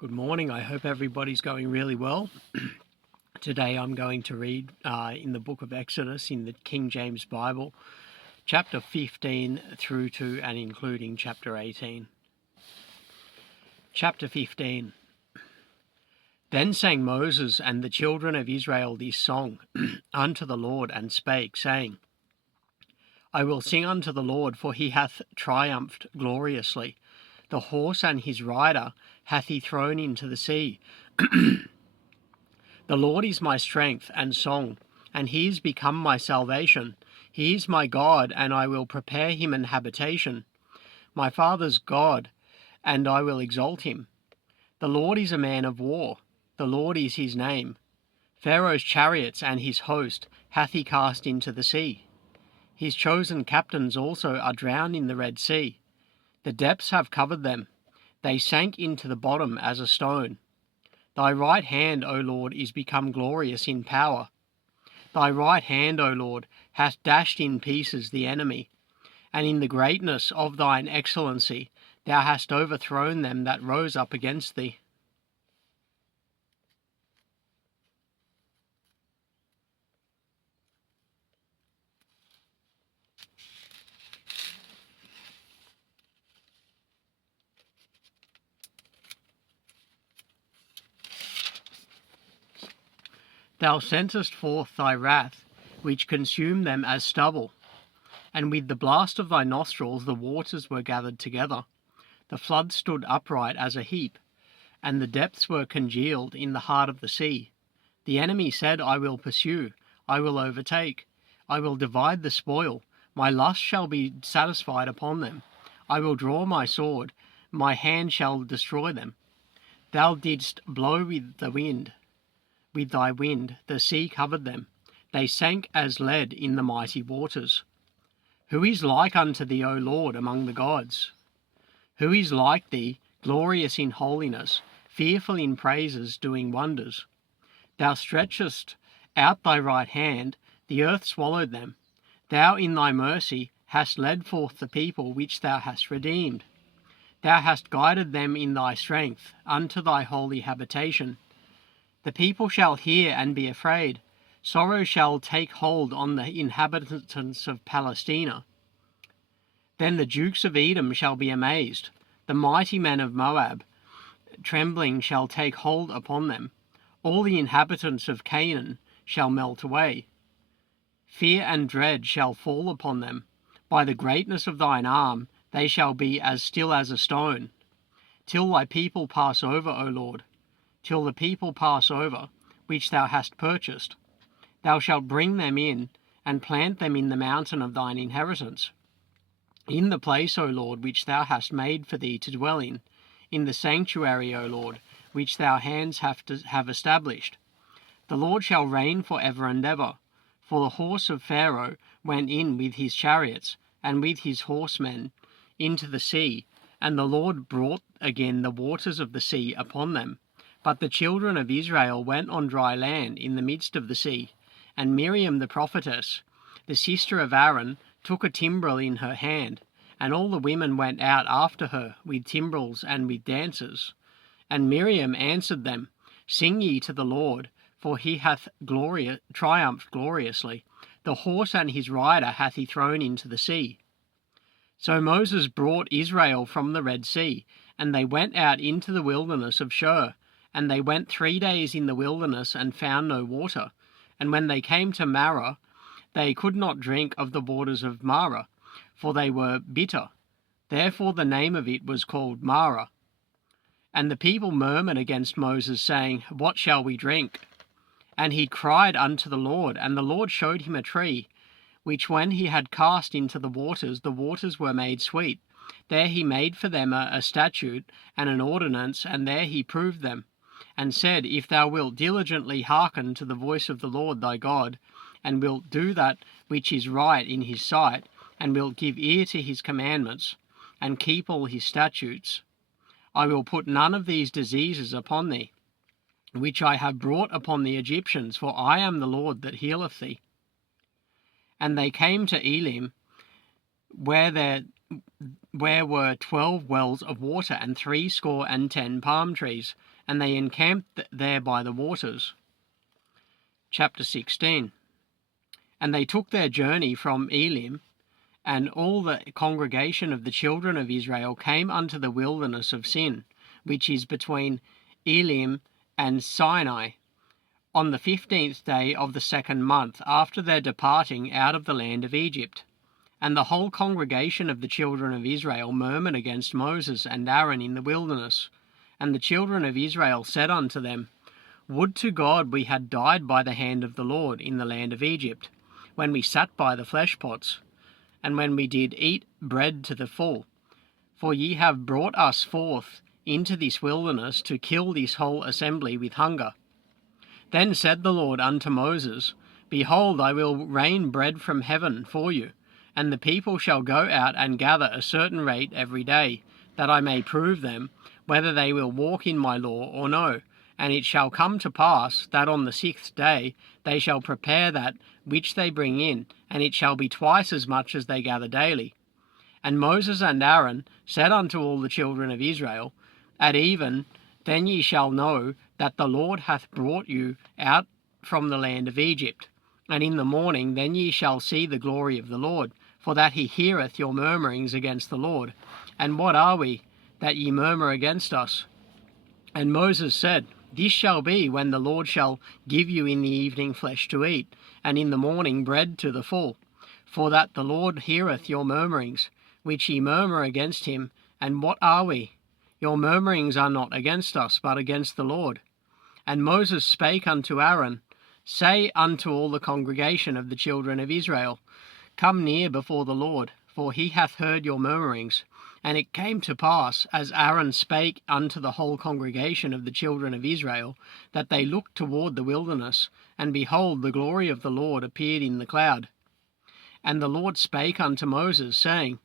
Good morning. I hope everybody's going really well. Today I'm going to read in the book of Exodus in the King James Bible, chapter 15 through to and including chapter 18. Chapter 15. Then sang Moses and the children of Israel this song unto the Lord, and spake, saying, I will sing unto the Lord, for he hath triumphed gloriously. The horse and his rider hath he thrown into the sea. The Lord is my strength and song, and he is become my salvation. He is my God, and I will prepare him an habitation. My father's God, and I will exalt him. The Lord is a man of war. The Lord is his name. Pharaoh's chariots and his host hath he cast into the sea. His chosen captains also are drowned in the Red Sea. The depths have covered them. They sank into the bottom as a stone. Thy right hand, O Lord, is become glorious in power. Thy right hand, O Lord, hath dashed in pieces the enemy, and in the greatness of thine excellency thou hast overthrown them that rose up against thee. Thou sentest forth thy wrath, which consumed them as stubble. And with the blast of thy nostrils the waters were gathered together. The flood stood upright as a heap, and the depths were congealed in the heart of the sea. The enemy said, I will pursue, I will overtake, I will divide the spoil, my lust shall be satisfied upon them. I will draw my sword, my hand shall destroy them. Thou didst blow with the wind. With thy wind the sea covered them. They sank as lead in the mighty waters. Who is like unto thee, O Lord, among the gods? Who is like thee, glorious in holiness, fearful in praises, doing wonders? Thou stretchest out thy right hand, the earth swallowed them. Thou in thy mercy hast led forth the people which thou hast redeemed. Thou hast guided them in thy strength unto thy holy habitation. The people shall hear and be afraid. Sorrow shall take hold on the inhabitants of Palestina. Then the dukes of Edom shall be amazed. The mighty men of Moab, trembling, shall take hold upon them. All the inhabitants of Canaan shall melt away. Fear and dread shall fall upon them. By the greatness of thine arm they shall be as still as a stone. Till thy people pass over, O Lord. Till the people pass over, which thou hast purchased. Thou shalt bring them in, and plant them in the mountain of thine inheritance. In the place, O Lord, which thou hast made for thee to dwell in the sanctuary, O Lord, which thy hands have established. The Lord shall reign for ever and ever. For the horse of Pharaoh went in with his chariots, and with his horsemen into the sea, and the Lord brought again the waters of the sea upon them. But the children of Israel went on dry land in the midst of the sea, and Miriam the prophetess, the sister of Aaron, took a timbrel in her hand, and all the women went out after her with timbrels and with dances. And Miriam answered them, Sing ye to the Lord, for he hath triumphed gloriously. The horse and his rider hath he thrown into the sea. So Moses brought Israel from the Red Sea, and they went out into the wilderness of Shur. And they went 3 days in the wilderness and found no water. And when they came to Marah, they could not drink of the waters of Marah, for they were bitter. Therefore the name of it was called Marah. And the people murmured against Moses, saying, What shall we drink? And he cried unto the Lord, and the Lord showed him a tree, which when he had cast into the waters were made sweet. There he made for them a statute and an ordinance, and there he proved them. And said, If thou wilt diligently hearken to the voice of the Lord thy God, and wilt do that which is right in his sight, and wilt give ear to his commandments, and keep all his statutes, I will put none of these diseases upon thee, which I have brought upon the Egyptians, for I am the Lord that healeth thee. And they came to Elim, where there where were 12 wells of water, and 70 palm trees, and they encamped there by the waters. Chapter 16. And they took their journey from Elim, and all the congregation of the children of Israel came unto the wilderness of Sin, which is between Elim and Sinai, on the 15th day of the 2nd month after their departing out of the land of Egypt. And the whole congregation of the children of Israel murmured against Moses and Aaron in the wilderness. And the children of Israel said unto them, Would to God we had died by the hand of the Lord in the land of Egypt, when we sat by the flesh pots, and when we did eat bread to the full. For ye have brought us forth into this wilderness to kill this whole assembly with hunger. Then said the Lord unto Moses, Behold, I will rain bread from heaven for you, and the people shall go out and gather a certain rate every day, that I may prove them, whether they will walk in my law or no. And it shall come to pass, that on the 6th day they shall prepare that which they bring in, and it shall be twice as much as they gather daily. And Moses and Aaron said unto all the children of Israel, At even then ye shall know that the Lord hath brought you out from the land of Egypt. And in the morning then ye shall see the glory of the Lord, for that he heareth your murmurings against the Lord. And what are we, that ye murmur against us? And Moses said, This shall be when the Lord shall give you in the evening flesh to eat, and in the morning bread to the full. For that the Lord heareth your murmurings, which ye murmur against him. And what are we? Your murmurings are not against us, but against the Lord. And Moses spake unto Aaron, Say unto all the congregation of the children of Israel, Come near before the Lord, for he hath heard your murmurings. And it came to pass, as Aaron spake unto the whole congregation of the children of Israel, that they looked toward the wilderness, and behold, the glory of the Lord appeared in the cloud. And the Lord spake unto Moses, saying,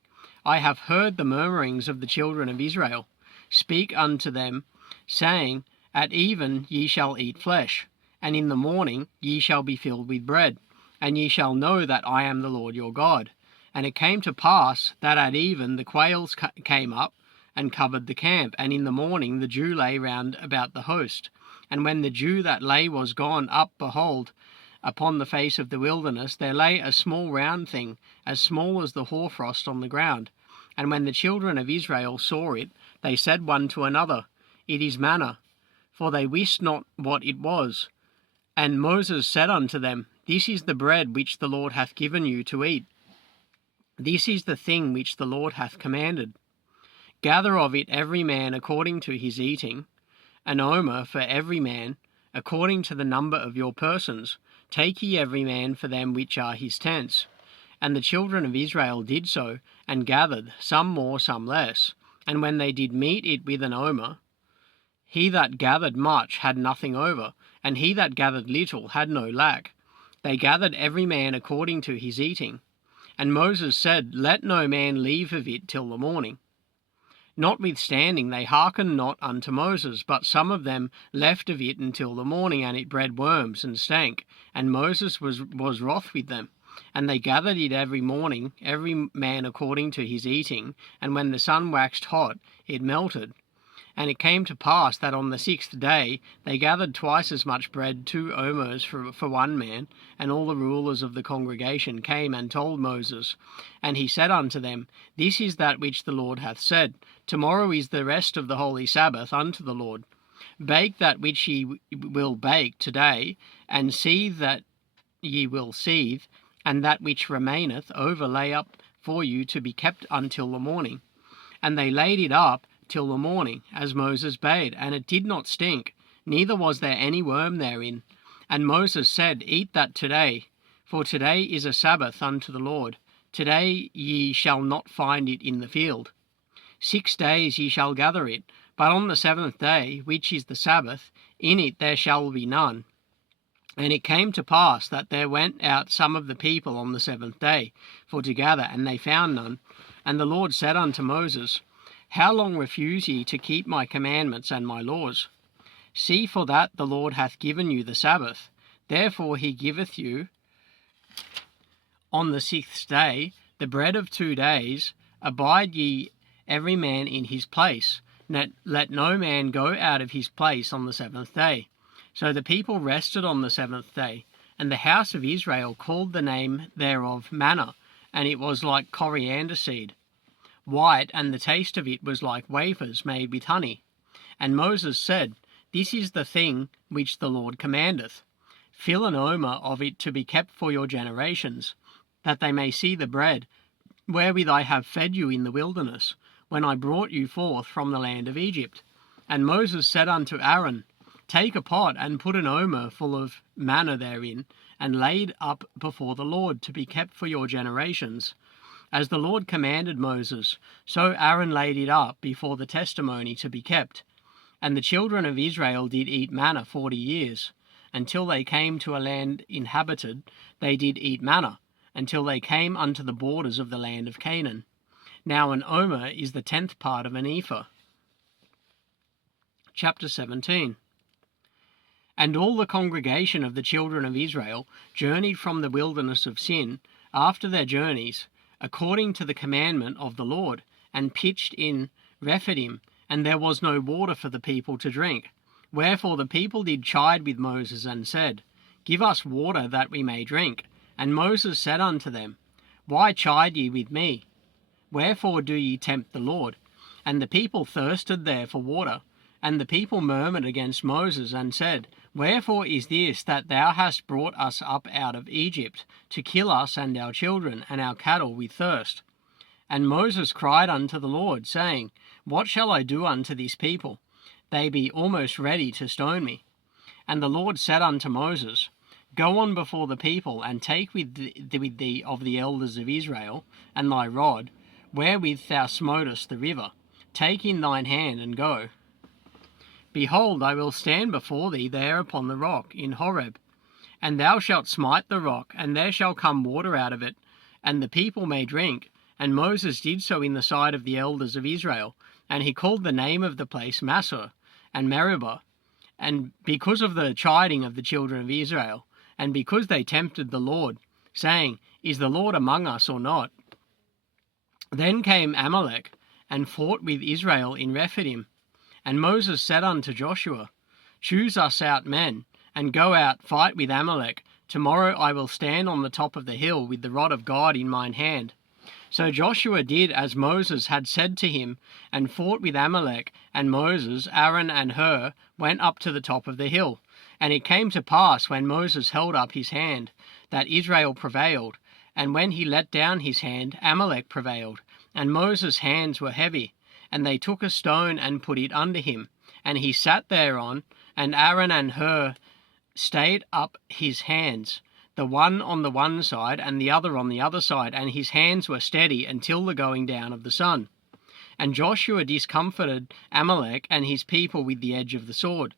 I have heard the murmurings of the children of Israel. Speak unto them, saying, At even ye shall eat flesh, and in the morning ye shall be filled with bread, and ye shall know that I am the Lord your God. And it came to pass that at even the quails came up and covered the camp, and in the morning the dew lay round about the host. And when the dew that lay was gone up, behold, upon the face of the wilderness there lay a small round thing, as small as the hoarfrost on the ground. And when the children of Israel saw it, they said one to another, It is manna, for they wist not what it was. And Moses said unto them, This is the bread which the Lord hath given you to eat. This is the thing which the Lord hath commanded. Gather of it every man according to his eating, an omer for every man, according to the number of your persons. Take ye every man for them which are his tents. And the children of Israel did so, and gathered, some more, some less. And when they did meet it with an omer, he that gathered much had nothing over, and he that gathered little had no lack. They gathered every man according to his eating. And Moses said, Let no man leave of it till the morning. Notwithstanding they hearkened not unto Moses, but some of them left of it until the morning, and it bred worms and stank. And Moses was wroth with them. And they gathered it every morning, every man according to his eating, and when the sun waxed hot, it melted. And it came to pass that on the 6th day they gathered twice as much bread, 2 omers for one man. And all the rulers of the congregation came and told Moses. And he said unto them, This is that which the Lord hath said, Tomorrow is the rest of the holy Sabbath unto the Lord. Bake that which ye will bake today, and seethe that ye will seethe, and that which remaineth over lay up for you to be kept until the morning. And they laid it up till the morning, as Moses bade, and it did not stink, neither was there any worm therein. And Moses said, Eat that today, for today is a Sabbath unto the Lord. Today ye shall not find it in the field. 6 days ye shall gather it, but on the 7th day, which is the Sabbath, in it there shall be none. And it came to pass that there went out some of the people on the 7th day for to gather, and they found none. And the Lord said unto Moses, How long refuse ye to keep my commandments and my laws? See, for that the Lord hath given you the Sabbath. Therefore he giveth you on the 6th day the bread of 2 days, Abide ye every man in his place. Let no man go out of his place on the seventh day. So the people rested on the seventh day, and the house of Israel called the name thereof manna, and it was like coriander seed, white, and the taste of it was like wafers made with honey. And Moses said, This is the thing which the Lord commandeth. Fill an omer of it to be kept for your generations, that they may see the bread wherewith I have fed you in the wilderness, when I brought you forth from the land of Egypt. And Moses said unto Aaron, Take a pot, and put an omer full of manna therein, and lay it up before the Lord, to be kept for your generations. As the Lord commanded Moses, so Aaron laid it up before the testimony to be kept. And the children of Israel did eat manna 40 years. Until they came to a land inhabited, they did eat manna, until they came unto the borders of the land of Canaan. Now an omer is the 10th part of an ephah. Chapter 17. And all the congregation of the children of Israel journeyed from the wilderness of Sin after their journeys, according to the commandment of the Lord, and pitched in Rephidim, and there was no water for the people to drink. Wherefore the people did chide with Moses, and said, Give us water that we may drink. And Moses said unto them, Why chide ye with me? Wherefore do ye tempt the Lord? And the people thirsted there for water. And the people murmured against Moses, and said, Wherefore is this that thou hast brought us up out of Egypt, to kill us and our children and our cattle with thirst? And Moses cried unto the Lord, saying, What shall I do unto this people? They be almost ready to stone me. And the Lord said unto Moses, Go on before the people, and take with thee of the elders of Israel, and thy rod, wherewith thou smotest the river. Take in thine hand, and go. Behold, I will stand before thee there upon the rock in Horeb, and thou shalt smite the rock, and there shall come water out of it, and the people may drink. And Moses did so in the sight of the elders of Israel, and he called the name of the place Massah and Meribah, and because of the chiding of the children of Israel, and because they tempted the Lord, saying, Is the Lord among us or not? Then came Amalek, and fought with Israel in Rephidim. And Moses said unto Joshua, Choose us out men, and go out, fight with Amalek. Tomorrow I will stand on the top of the hill with the rod of God in mine hand. So Joshua did as Moses had said to him, and fought with Amalek, and Moses, Aaron, and Hur went up to the top of the hill. And it came to pass, when Moses held up his hand, that Israel prevailed, and when he let down his hand, Amalek prevailed. And Moses' hands were heavy, and they took a stone and put it under him, and he sat thereon, and Aaron and Hur stayed up his hands, the one on the one side and the other on the other side, and his hands were steady until the going down of the sun. And Joshua discomfited Amalek and his people with the edge of the sword.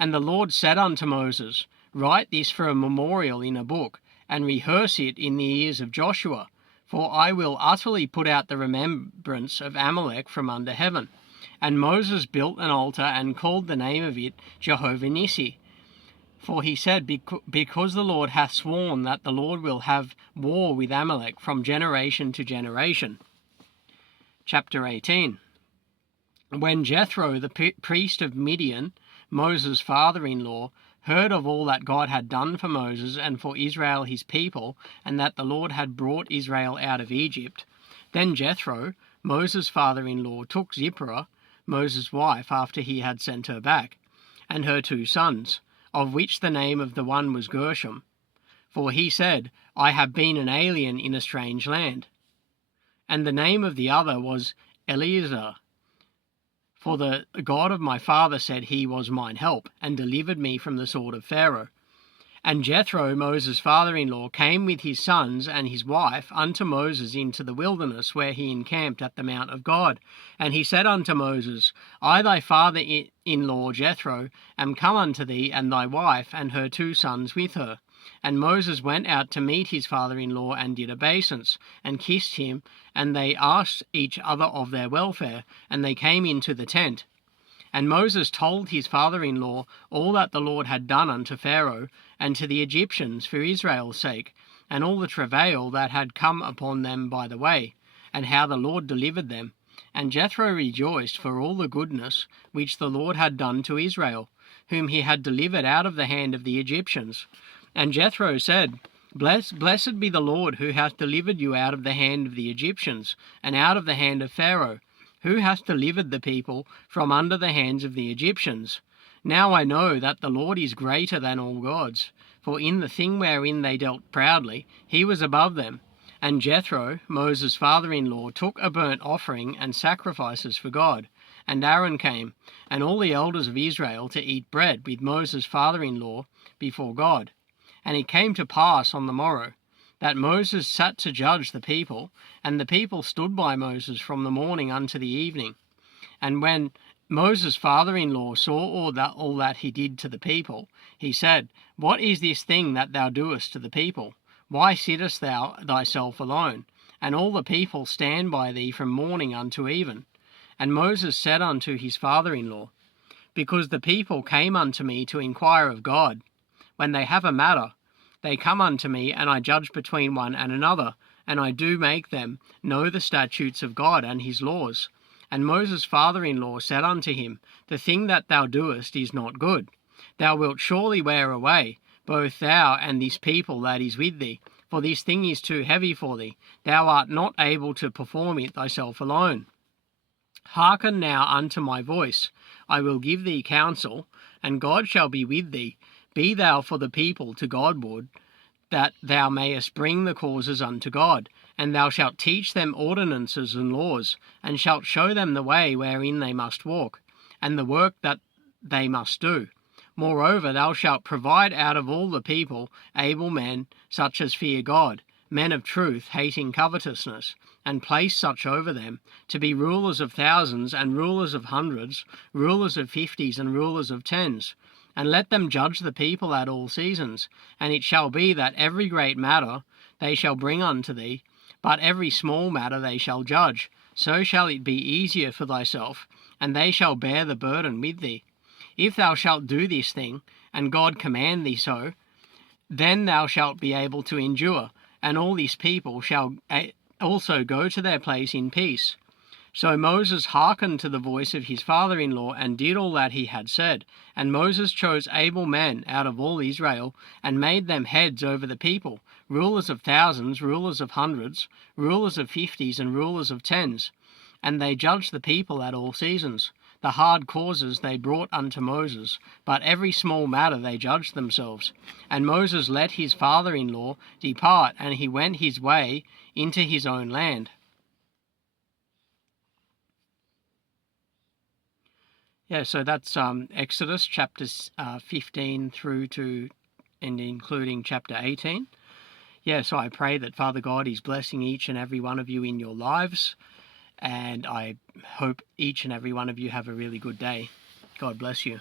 And the Lord said unto Moses, Write this for a memorial in a book, and rehearse it in the ears of Joshua, for I will utterly put out the remembrance of Amalek from under heaven. And Moses built an altar, and called the name of it Jehovah Nissi. For he said, Because the Lord hath sworn that the Lord will have war with Amalek from generation to generation. Chapter 18. When Jethro, the priest of Midian, Moses' father-in-law, heard of all that God had done for Moses and for Israel his people, and that the Lord had brought Israel out of Egypt, then Jethro, Moses' father-in-law, took Zipporah, Moses' wife, after he had sent her back, and her 2 sons, of which the name of the one was Gershom. For he said, I have been an alien in a strange land. And the name of the other was Eleazar. For the God of my father said he was mine help, and delivered me from the sword of Pharaoh. And Jethro, Moses' father-in-law, came with his sons and his wife unto Moses into the wilderness, where he encamped at the mount of God. And he said unto Moses, I thy father-in-law Jethro am come unto thee, and thy wife, and her 2 sons with her. And Moses went out to meet his father-in-law, and did obeisance, and kissed him, and they asked each other of their welfare, and they came into the tent. And Moses told his father-in-law all that the Lord had done unto Pharaoh, and to the Egyptians for Israel's sake, and all the travail that had come upon them by the way. and how the Lord delivered them. And Jethro rejoiced for all the goodness which the Lord had done to Israel, whom he had delivered out of the hand of the Egyptians. And Jethro said, Blessed be the Lord, who hath delivered you out of the hand of the Egyptians, and out of the hand of Pharaoh, who hath delivered the people from under the hands of the Egyptians. Now I know that the Lord is greater than all gods, for in the thing wherein they dealt proudly, he was above them. And Jethro, Moses' father-in-law, took a burnt offering and sacrifices for God. And Aaron came, and all the elders of Israel, to eat bread with Moses' father-in-law before God. And it came to pass on the morrow, that Moses sat to judge the people, and the people stood by Moses from the morning unto the evening. And when Moses' father-in-law saw all that he did to the people, he said, What is this thing that thou doest to the people? Why sittest thou thyself alone? And all the people stand by thee from morning unto even. And Moses said unto his father-in-law, Because the people came unto me to inquire of God. When they have a matter, they come unto me, and I judge between one and another, and I do make them know the statutes of God and his laws. And Moses' father-in-law said unto him, The thing that thou doest is not good. Thou wilt surely wear away, both thou and this people that is with thee, for this thing is too heavy for thee. Thou art not able to perform it thyself alone. Hearken now unto my voice. I will give thee counsel, and God shall be with thee. Be thou for the people to Godward, that thou mayest bring the causes unto God. And thou shalt teach them ordinances and laws, and shalt show them the way wherein they must walk, and the work that they must do. Moreover, thou shalt provide out of all the people able men, such as fear God, men of truth, hating covetousness, and place such over them, to be rulers of thousands, and rulers of hundreds, rulers of fifties, and rulers of tens. And let them judge the people at all seasons. And it shall be that every great matter they shall bring unto thee, but every small matter they shall judge. So shall it be easier for thyself, and they shall bear the burden with thee. If thou shalt do this thing, and God command thee so, then thou shalt be able to endure, and all this people shall also go to their place in peace. So Moses hearkened to the voice of his father-in-law, and did all that he had said. And Moses chose able men out of all Israel, and made them heads over the people, rulers of thousands, rulers of hundreds, rulers of fifties, and rulers of tens. And they judged the people at all seasons. The hard causes they brought unto Moses, but every small matter they judged themselves. And Moses let his father-in-law depart, and he went his way into his own land. Yeah, so that's Exodus chapters 15 through to and including chapter 18. Yeah, so I pray that Father God is blessing each and every one of you in your lives, and I hope each and every one of you have a really good day. God bless you.